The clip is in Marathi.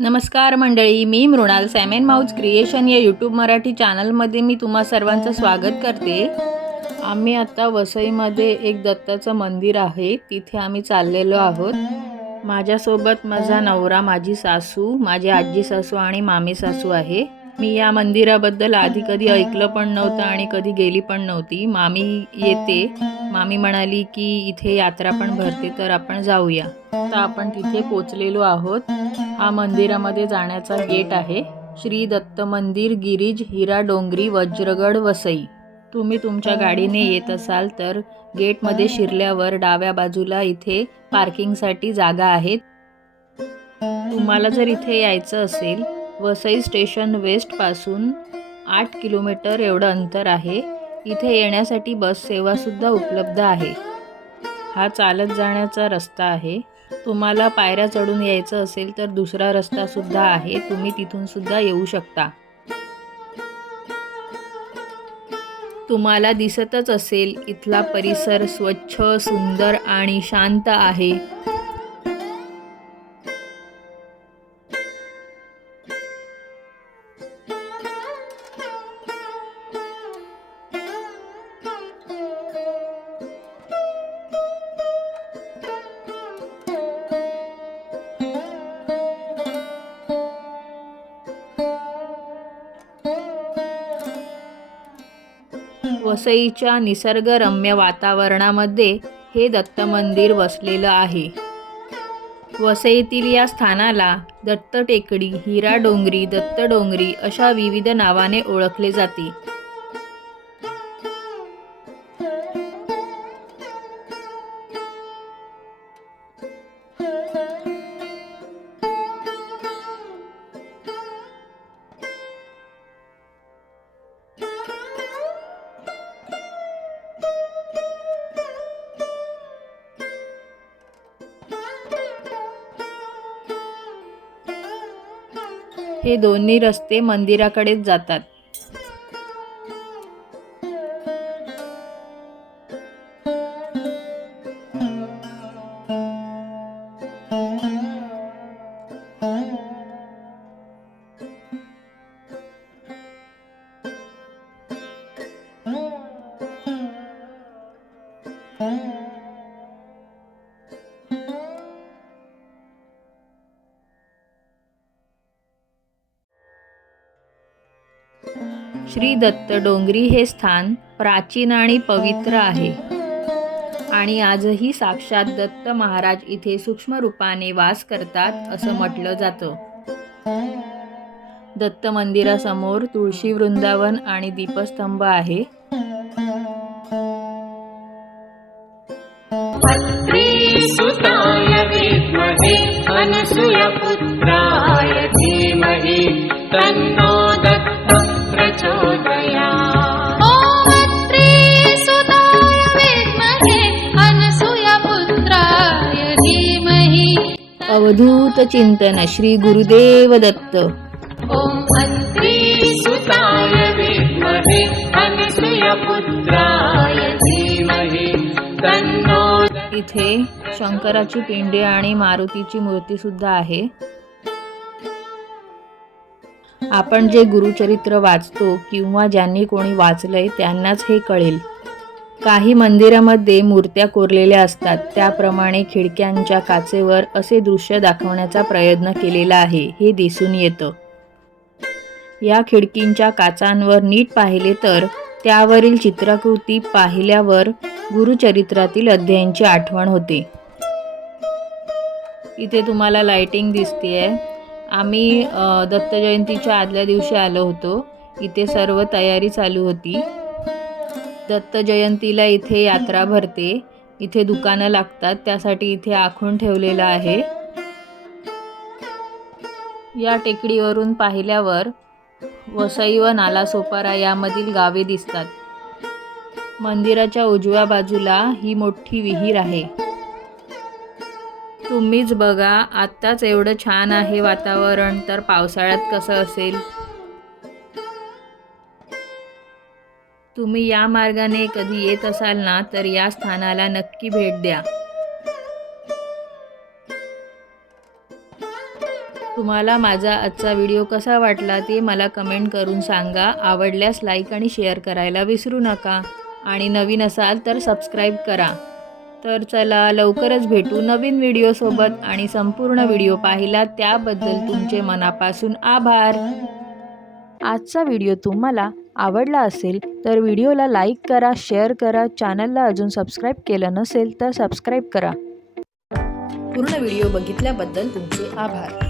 नमस्कार मंडळी, मी मृणाल सॅमेन माऊज क्रिएशन या यूट्यूब मराठी चॅनलमध्ये मी तुम्हा सर्वांचं स्वागत करते। आम्ही आता वसईमध्ये एक दत्ताचं मंदिर आहे, तिथे आम्ही चाललेलो आहोत। माझ्यासोबत माझा नवरा, माझी सासू, माझी आजी सासू आणि मामी सासू आहे। मी या मंदिराबद्दल आधी कधी ऐकलं पण नव्हतं आणि कधी गेली पण नव्हती। मामी येते, मामी म्हणाली की इथे यात्रा पण भरते तर आपण जाऊया। आता आपण तिथे पोचलेलो आहोत। हा मंदिरामध्ये जाण्याचा गेट आहे। श्री दत्त मंदिर, गिरिज, हिरा डोंगरी, वज्रगड, वसई। तुम्ही तुमच्या गाडीने येत असाल तर गेटमध्ये शिरल्यावर डाव्या बाजूला इथे पार्किंगसाठी जागा आहे। तुम्हाला जर इथे यायचं असेल, वसई स्टेशन वेस्ट पासून 8 किलोमीटर एवढं अंतर आहे। इथे येण्यासाठी बस सेवा सुद्धा उपलब्ध आहे। हा चालत जाण्याचा रस्ता आहे। तुम्हाला पायऱ्या चढून यायचं असेल तर दुसरा रस्ता सुद्धा आहे, तुम्ही तिथून सुद्धा येऊ शकता। तुम्हाला दिसतच असेल इथला परिसर स्वच्छ, सुंदर आणि शांत आहे। वसईच्या निसर्गरम्य वातावरणामध्ये हे दत्त मंदिर वसलेलं आहे। वसईतील या स्थानाला दत्त टेकडी, हिरा डोंगरी, दत्त डोंगरी अशा विविध नावाने ओळखले जाते। हे दोन्ही रस्ते मंदिराकडेच जातात। श्री दत्त डोंगरी हे स्थान प्राचीन आणि पवित्र आहे आणि आजही साक्षात दत्त महाराज इथे सूक्ष्म रूपाने वास करतात असं म्हटलं जातं। दत्त मंदिरासमोर तुळशी वृंदावन आणि दीपस्तंभ आहे। सुताय विद्महे अनसूयपुत्राय धीमहि तन्नो दत्तः प्रचोदयात्। अवधूत चिंतन श्री गुरुदेव दत्त। ओम अत्री सुताय विद्महे अनसूयपुत्राय धीमहि तन्नो। इथे शंकराची पिंडे आणि मारुतीची मूर्ती सुद्धा आहे। आपण जे गुरुचरित्र वाचतो किंवा ज्यांनी कोणी वाचलंय त्यांनाच हे कळेल। काही मंदिरामध्ये मूर्त्या कोरलेल्या असतात, त्याप्रमाणे खिडक्यांच्या काचेवर असे दृश्य दाखवण्याचा प्रयत्न केलेला आहे, हे दिसून येतं। या खिडकींच्या काचांवर नीट पाहिले तर त्यावरील चित्राकृती पाहिल्यावर गुरुचरित्रातील अध्यायांची आठवण होते। इथे तुम्हाला लाइटिंग दिसतेय। आम्ही दत्त जयंतीच्या आदल्या दिवशी आलो होतो। इथे सर्व तयारी चालू होती। दत्त जयंतीला इथे यात्रा भरते, इथे दुकानं लागतात, त्यासाठी इथे आखून ठेवलेलं आहे। या टेकडीवरून पाहिल्यावर वसई व नालासोपारा यामधील गावे दिसतात। मंदिराच्या उजव्या बाजूला ही मोठी विहीर आहे। तुम्हीच बघा, आत्ताच एवढं छान आहे वातावरण, तर पावसाळ्यात कसं असेल। तुम्ही या मार्गाने कधी येत असाल ना तर या स्थानाला नक्की भेट द्या। तुम्हाला माझा आजचा व्हिडिओ कसा वाटला ते मला कमेंट करून सांगा. आवडल्यास लाईक आणि शेअर करायला विसरू नका आणि नवीन असाल तर सबस्क्राईब करा. तर चला लवकरच भेटू नवीन व्हिडिओसोबत आणि संपूर्ण व्हिडिओ पाहिला त्याबद्दल तुमचे मनापासून आभार. आजचा व्हिडिओ तुम्हाला आवडला असेल तर व्हिडिओला लाईक करा, शेअर करा. चॅनलला अजून सबस्क्राईब केलं नसेल तर सबस्क्राईब करा. पूर्ण व्हिडिओ बघितल्याबद्दल तुमचे आभार.